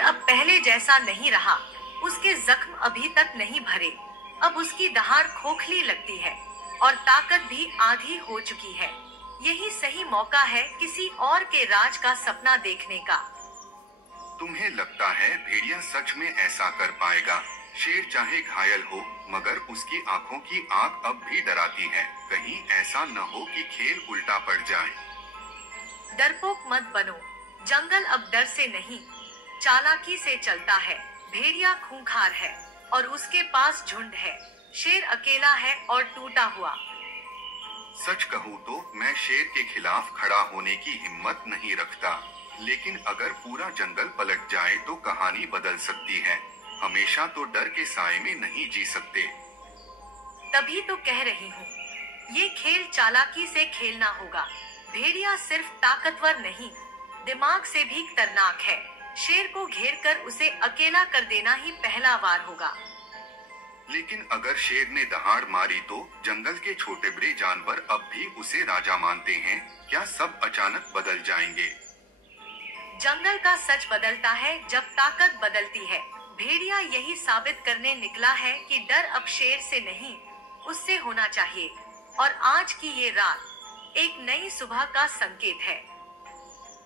शेर अब पहले जैसा नहीं रहा। उसके जख्म अभी तक नहीं भरे। अब उसकी दहाड़ खोखली लगती है और ताकत भी आधी हो चुकी है। यही सही मौका है किसी और के राज का सपना देखने का। तुम्हें लगता है भेड़िया सच में ऐसा कर पाएगा? शेर चाहे घायल हो, मगर उसकी आंखों की आग अब भी डराती है। कहीं ऐसा न हो कि खेल उल्टा पड़ जाए। डरपोक मत बनो। जंगल अब डर से नहीं, चालाकी से चलता है। भेड़िया खूंखार है और उसके पास झुंड है। शेर अकेला है और टूटा हुआ। सच कहूँ तो मैं शेर के खिलाफ खड़ा होने की हिम्मत नहीं रखता, लेकिन अगर पूरा जंगल पलट जाए तो कहानी बदल सकती है। हमेशा तो डर के साए में नहीं जी सकते। तभी तो कह रही हूँ, ये खेल चालाकी से खेलना होगा। भेड़िया सिर्फ ताकतवर नहीं, दिमाग से भी खतरनाक है। शेर को घेरकर उसे अकेला कर देना ही पहला वार होगा। लेकिन अगर शेर ने दहाड़ मारी तो जंगल के छोटे बड़े जानवर अब भी उसे राजा मानते हैं। क्या सब अचानक बदल जाएंगे? जंगल का सच बदलता है जब ताकत बदलती है। भेड़िया यही साबित करने निकला है कि डर अब शेर से नहीं, उससे होना चाहिए। और आज की ये रात एक नई सुबह का संकेत है।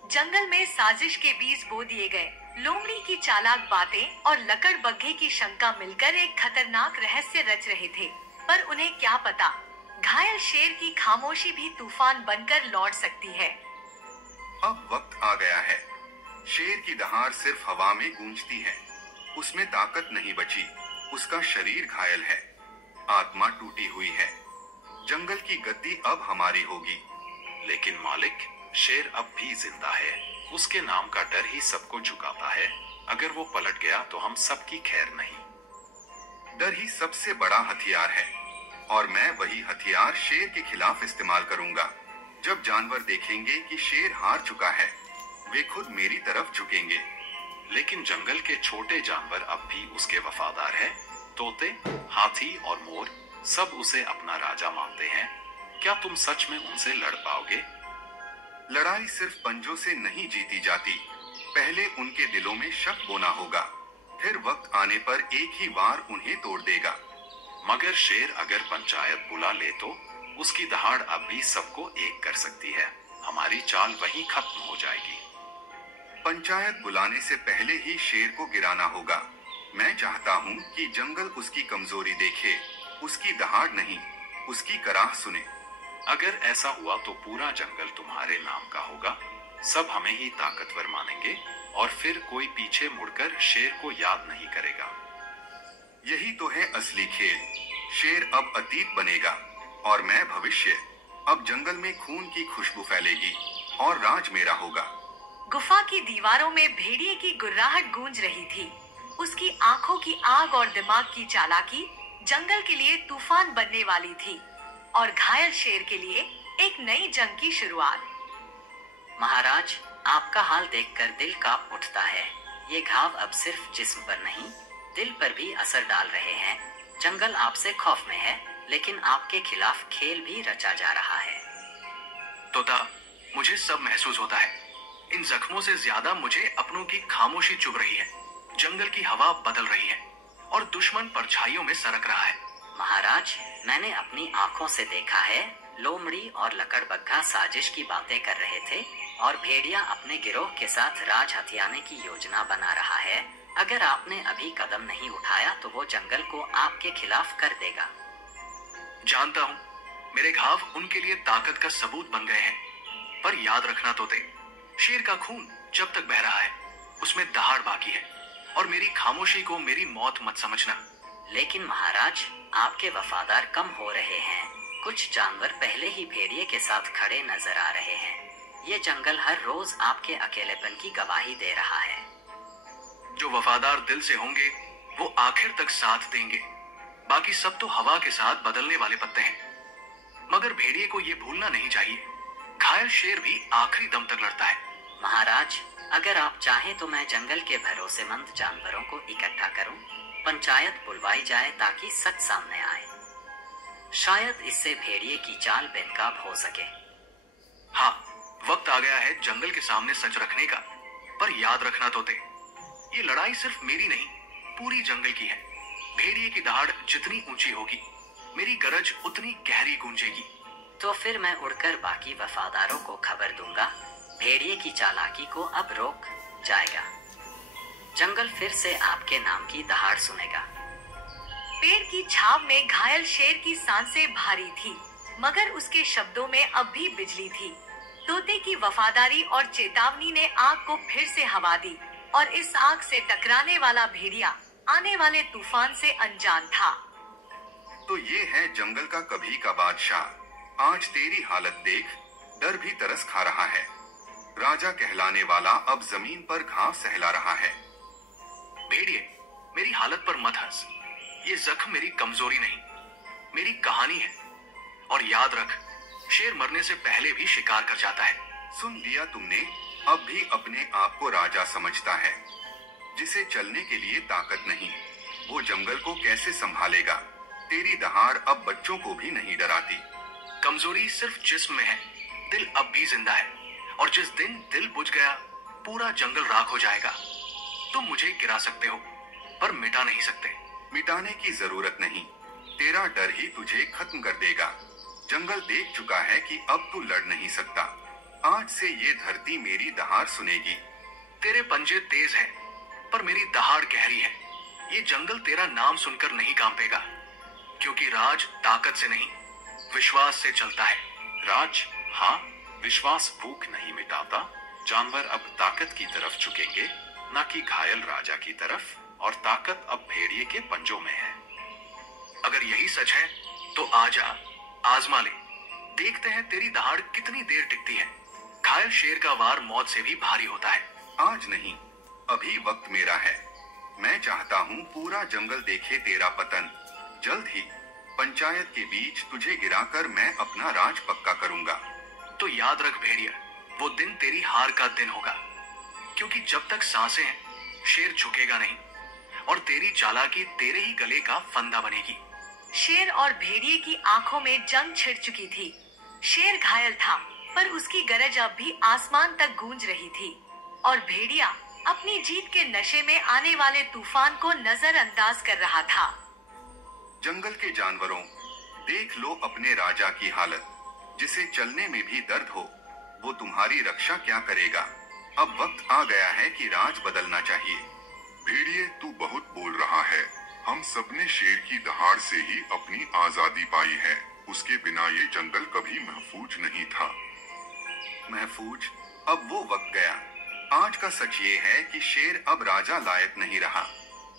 जंगल में साजिश के बीज बो दिए गए। लोमड़ी की चालाक बातें और लकड़बग्घे की शंका मिलकर एक खतरनाक रहस्य रच रहे थे। पर उन्हें क्या पता, घायल शेर की खामोशी भी तूफान बनकर लौट सकती है। अब वक्त आ गया है। शेर की दहाड़ सिर्फ हवा में गूंजती है। उसमें ताकत नहीं बची। उसका शरीर घायल है, आत्मा टूटी हुई है। जंगल की गद्दी अब हमारी होगी। लेकिन मालिक, शेर अब भी जिंदा है। उसके नाम का डर ही सबको झुकाता है। अगर वो पलट गया तो हम सबकी खैर नहीं। डर ही सबसे बड़ा हथियार है और मैं वही हथियार शेर के खिलाफ इस्तेमाल करूंगा। जब जानवर देखेंगे कि शेर हार चुका है, वे खुद मेरी तरफ झुकेंगे। लेकिन जंगल के छोटे जानवर अब भी उसके वफादार हैं। तोते, हाथी और मोर सब उसे अपना राजा मानते हैं। क्या तुम सच में उनसे लड़ पाओगे? लड़ाई सिर्फ पंजों से नहीं जीती जाती। पहले उनके दिलों में शक बोना होगा, फिर वक्त आने पर एक ही वार उन्हें तोड़ देगा। मगर शेर अगर पंचायत बुला ले तो उसकी दहाड़ अब भी सबको एक कर सकती है। हमारी चाल वहीं खत्म हो जाएगी। पंचायत बुलाने से पहले ही शेर को गिराना होगा। मैं चाहता हूँ कि जंगल उसकी कमजोरी देखे, उसकी दहाड़ नहीं, उसकी कराह सुने। अगर ऐसा हुआ तो पूरा जंगल तुम्हारे नाम का होगा। सब हमें ही ताकतवर मानेंगे और फिर कोई पीछे मुड़कर शेर को याद नहीं करेगा। यही तो है असली खेल। शेर अब अतीत बनेगा और मैं भविष्य। अब जंगल में खून की खुशबू फैलेगी और राज मेरा होगा। गुफा की दीवारों में भेड़िए की गुर्राहट गूंज रही थी। उसकी आंखों की आग और दिमाग की चालाकी जंगल के लिए तूफान बनने वाली थी और घायल शेर के लिए एक नई जंग की शुरुआत। महाराज, आपका हाल देखकर दिल कांप उठता है। ये घाव अब सिर्फ जिस्म पर नहीं, दिल पर भी असर डाल रहे हैं। जंगल आपसे खौफ में है, लेकिन आपके खिलाफ खेल भी रचा जा रहा है। तोता, मुझे सब महसूस होता है। इन जख्मों से ज्यादा मुझे अपनों की खामोशी चुभ रही है। जंगल की हवा बदल रही है और दुश्मन परछाइयों में सरक रहा है। महाराज, मैंने अपनी आंखों से देखा है। लोमड़ी और लकड़बग्घा साजिश की बातें कर रहे थे और भेड़िया अपने गिरोह के साथ राज हथियाने की योजना बना रहा है। अगर आपने अभी कदम नहीं उठाया तो वो जंगल को आपके खिलाफ कर देगा। जानता हूँ, मेरे घाव उनके लिए ताकत का सबूत बन गए हैं। पर याद रखना तोते, शेर का खून जब तक बह रहा है उसमें दहाड़ बाकी है और मेरी खामोशी को मेरी मौत मत समझना। लेकिन महाराज, आपके वफादार कम हो रहे हैं। कुछ जानवर पहले ही भेड़िए के साथ खड़े नजर आ रहे हैं। ये जंगल हर रोज आपके अकेलेपन की गवाही दे रहा है। जो वफादार दिल से होंगे वो आखिर तक साथ देंगे। बाकी सब तो हवा के साथ बदलने वाले पत्ते हैं। मगर भेड़िए को ये भूलना नहीं चाहिए, घायल शेर भी आखिरी दम तक लड़ता है। महाराज, अगर आप चाहें तो मैं जंगल के भरोसेमंद जानवरों को इकट्ठा करूं। पंचायत बुलवाई जाए ताकि सच सामने आए। शायद इससे भेड़िए की चाल बेनकाब हो सके। हाँ, वक्त आ गया है जंगल के सामने सच रखने का। पर याद रखना तोते, ये लड़ाई सिर्फ मेरी नहीं, पूरी जंगल की है। भेड़िए की दहाड़ जितनी ऊंची होगी, मेरी गरज उतनी गहरी गूंजेगी। तो फिर मैं उड़कर बाकी वफादारों को खबर दूंगा। भेड़िए की चालाकी को अब रोक जाएगा। जंगल फिर से आपके नाम की दहाड़ सुनेगा। पेड़ की छाव में घायल शेर की सांसें भारी थी, मगर उसके शब्दों में अब भी बिजली थी। तोते की वफादारी और चेतावनी ने आग को फिर से हवा दी, और इस आग से टकराने वाला भेड़िया आने वाले तूफान से अनजान था। तो ये है जंगल का कभी का बादशाह। आज तेरी हालत देख डर भी तरस खा रहा है। राजा कहलाने वाला अब जमीन पर घास सहला रहा है। भेड़िए, मेरी हालत पर मत हंस। ये जख्म मेरी कमजोरी नहीं, मेरी कहानी है। और याद रख, शेर मरने से पहले भी शिकार कर जाता है। सुन लिया तुमने? अब भी अपने आप को राजा समझता है। जिसे चलने के लिए ताकत नहीं, वो जंगल को कैसे संभालेगा? तेरी दहाड़ अब बच्चों को भी नहीं डराती। कमजोरी सिर्फ जिस्म में है, दिल अब भी जिंदा है। और जिस दिन दिल बुझ गया, पूरा जंगल राख हो जाएगा। तुम मुझे गिरा सकते हो, पर मिटा नहीं सकते। मिटाने की जरूरत नहीं, तेरा डर ही तुझे खत्म कर देगा। जंगल देख चुका है कि अब तू लड़ नहीं सकता। आज से ये धरती मेरी दहाड़ सुनेगी। तेरे पंजे तेज हैं, पर मेरी दहाड़ गहरी है। ये जंगल तेरा नाम सुनकर नहीं कांपेगा, क्योंकि राज ताकत से नहीं, विश्वास से चलता है। राज, हाँ, विश्वास भूख नहीं मिटाता। जानवर अब ताकत की तरफ झुकेंगे, न कि घायल राजा की तरफ। और ताकत अब भेड़िए के पंजों में है। अगर यही सच है तो आजा, आजमा ले। देखते हैं तेरी दहाड़ कितनी देर टिकती है। घायल शेर का वार मौत से भी भारी होता है। आज नहीं, अभी वक्त मेरा है। मैं चाहता हूँ पूरा जंगल देखे तेरा पतन। जल्द ही पंचायत के बीच तुझे गिराकर मैं अपना राज पक्का करूंगा। तो याद रख भेड़िया, वो दिन तेरी हार का दिन होगा। क्योंकि जब तक सांसें हैं, शेर झुकेगा नहीं। और तेरी चालाकी तेरे ही गले का फंदा बनेगी। शेर और भेड़िए की आंखों में जंग छिड़ चुकी थी। शेर घायल था, पर उसकी गरज अब भी आसमान तक गूंज रही थी। और भेड़िया अपनी जीत के नशे में आने वाले तूफान को नजरअंदाज कर रहा था। जंगल के जानवरों, देख लो अपने राजा की हालत। जिसे चलने में भी दर्द हो, वो तुम्हारी रक्षा क्या करेगा? अब वक्त आ गया है कि राज बदलना चाहिए। भेड़िए, तू बहुत बोल रहा है। हम सबने शेर की दहाड़ से ही अपनी आजादी पाई है। उसके बिना ये जंगल कभी महफूज नहीं था। महफूज? अब वो वक्त गया। आज का सच ये है कि शेर अब राजा लायक नहीं रहा।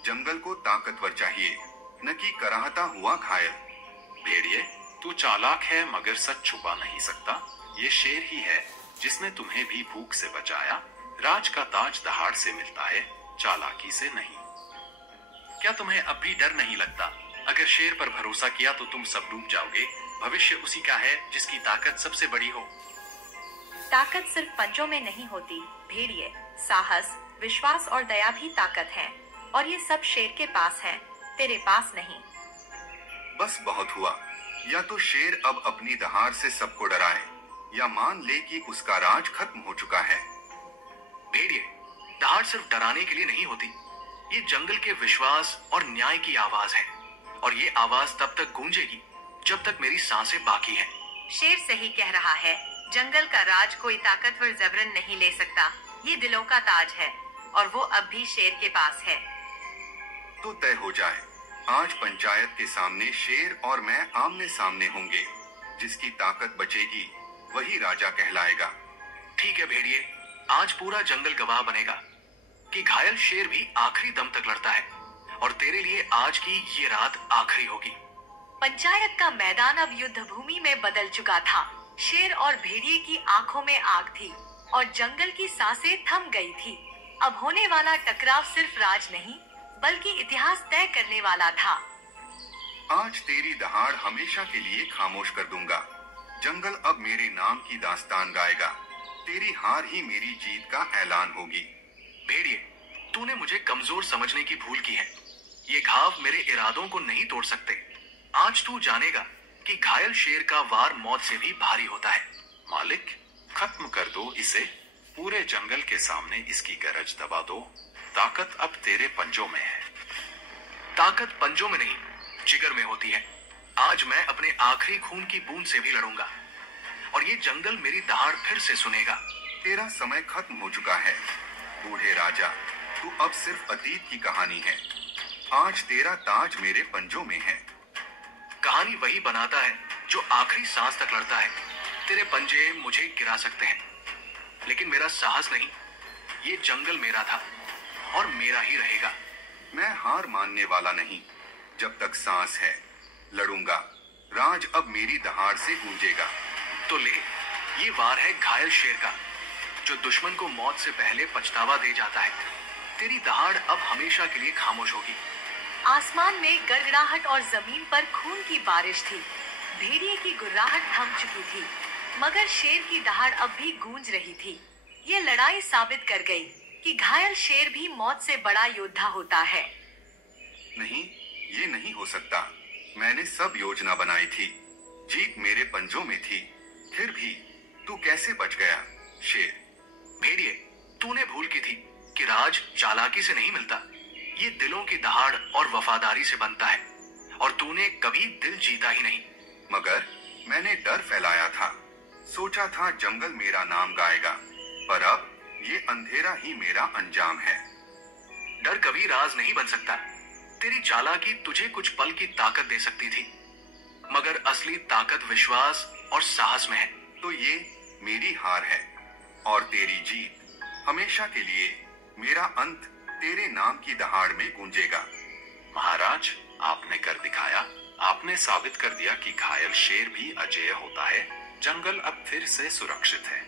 जंगल को ताकतवर चाहिए, न कि कराहता हुआ घायल। भेड़िए, तू चालाक है, मगर सच छुपा नहीं सकता। ये शेर ही है जिसने तुम्हें भी भूख से बचाया। राज का ताज दहाड़ से मिलता है, चालाकी से नहीं। क्या तुम्हें अब भी डर नहीं लगता? अगर शेर पर भरोसा किया तो तुम सब डूब जाओगे। भविष्य उसी का है जिसकी ताकत सबसे बड़ी हो। ताकत सिर्फ पंजों में नहीं होती भेड़िए। साहस, विश्वास और दया भी ताकत है, और ये सब शेर के पास है, तेरे पास नहीं। बस बहुत हुआ। या तो शेर अब अपनी दहाड़ से सबको डराए, या मान ले कि उसका राज खत्म हो चुका है। भेड़िए, दहाड़ सिर्फ डराने के लिए नहीं होती। ये जंगल के विश्वास और न्याय की आवाज है। और ये आवाज तब तक गूंजेगी जब तक मेरी सांसें बाकी है। शेर सही कह रहा है। जंगल का राज कोई ताकतवर जबरन नहीं ले सकता। ये दिलों का ताज है, और वो अब भी शेर के पास है। तो तय हो जाए। आज पंचायत के सामने शेर और मैं आमने सामने होंगे। जिसकी ताकत बचेगी वही राजा कहलाएगा। ठीक है भेड़िए, आज पूरा जंगल गवाह बनेगा कि घायल शेर भी आखिरी दम तक लड़ता है। और तेरे लिए आज की ये रात आखिरी होगी। पंचायत का मैदान अब युद्ध भूमि में बदल चुका था। शेर और भेड़िए की आंखों में आग थी, और जंगल की सांसें थम गई थी। अब होने वाला टकराव सिर्फ राज नहीं, बल्कि इतिहास तय करने वाला था। आज तेरी दहाड़ हमेशा के लिए खामोश कर दूंगा। जंगल अब मेरे नाम की दास्तान गाएगा। तेरी हार ही मेरी जीत का ऐलान होगी। भेड़िए, तूने मुझे कमजोर समझने की भूल की है। ये घाव मेरे इरादों को नहीं तोड़ सकते। आज तू जानेगा कि घायल शेर का वार मौत से भी भारी होता है। मालिक, खत्म कर दो इसे। पूरे जंगल के सामने इसकी गरज दबा दो। ताकत अब तेरे पंजों में है। ताकत पंजों में नहीं, जिगर में होती है। आज मैं अपने आखिरी खून की बूंद से भी लड़ूंगा और ये जंगल मेरी दहाड़ फिर से सुनेगा। तेरा समय खत्म हो चुका है बूढ़े राजा, तू अब सिर्फ अतीत की कहानी है। आज तेरा ताज मेरे पंजों में है। कहानी वही बनाता है जो आखिरी सांस तक लड़ता है। तेरे पंजे मुझे गिरा सकते हैं, लेकिन मेरा साहस नहीं। ये जंगल मेरा था और मेरा ही रहेगा। मैं हार मानने वाला नहीं। जब तक सांस है लड़ूंगा। राज अब मेरी दहाड़ से गूंजेगा। तो ले, ये वार है घायल शेर का, जो दुश्मन को मौत से पहले पछतावा दे जाता है। तेरी दहाड़ अब हमेशा के लिए खामोश होगी। आसमान में गड़गड़ाहट और जमीन पर खून की बारिश थी। भेड़िए की गुर्राहट थम चुकी थी, मगर शेर की दहाड़ अब भी गूंज रही थी। ये लड़ाई साबित कर गई कि घायल शेर भी मौत से बड़ा योद्धा होता है। नहीं, ये नहीं हो सकता। मैंने सब योजना बनाई थी। जीत मेरे पंजों में थी। फिर भी तू कैसे बच गया शेर? भेड़िए, तूने भूल की थी कि राज चालाकी से नहीं मिलता। ये दिलों की दहाड़ और वफादारी से बनता है, और तूने कभी दिल जीता ही नहीं। मगर मैंने डर फैलाया था। सोचा था जंगल मेरा नाम गाएगा, पर अब ये अंधेरा ही मेरा अंजाम है। डर कभी राज नहीं बन सकता। तेरी चालाकी तुझे कुछ पल की ताकत दे सकती थी, मगर असली ताकत विश्वास और साहस में है। तो ये मेरी हार है और तेरी जीत। हमेशा के लिए मेरा अंत तेरे नाम की दहाड़ में गूंजेगा। महाराज, आपने कर दिखाया। आपने साबित कर दिया कि घायल शेर भी अजेय होता है। जंगल अब फिर से सुरक्षित है।